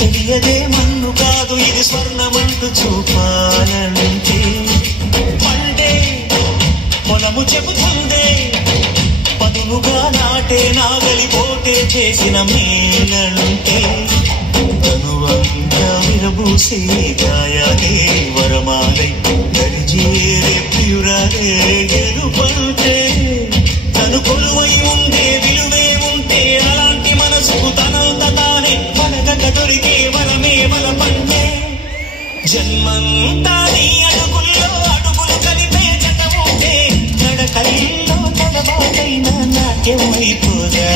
తెలియదే మన్ను కాదు ఇది స్వర్ణమంటూ చూపాలంటే పండే పొలము చెబుతుందే పదునుగా నాటే నాగలిపోటే చేసిన మేలంటే తనువంతా విరబూసే గాయాలే వరమాలై గరిజేరే ప్రియురాలే గెలుపంటే తను కొలువై ఉండే విలువే ఉంటే అలాంటి మనసుకు తనంత తానే మనగక దొరికే వరమే వరపంటే జన్మంతా నీ అడుగుల్లో అడుగులు కలిపే జత ఉంటే నడకల్లో తలబాటైన నాట్యం అయిపోదా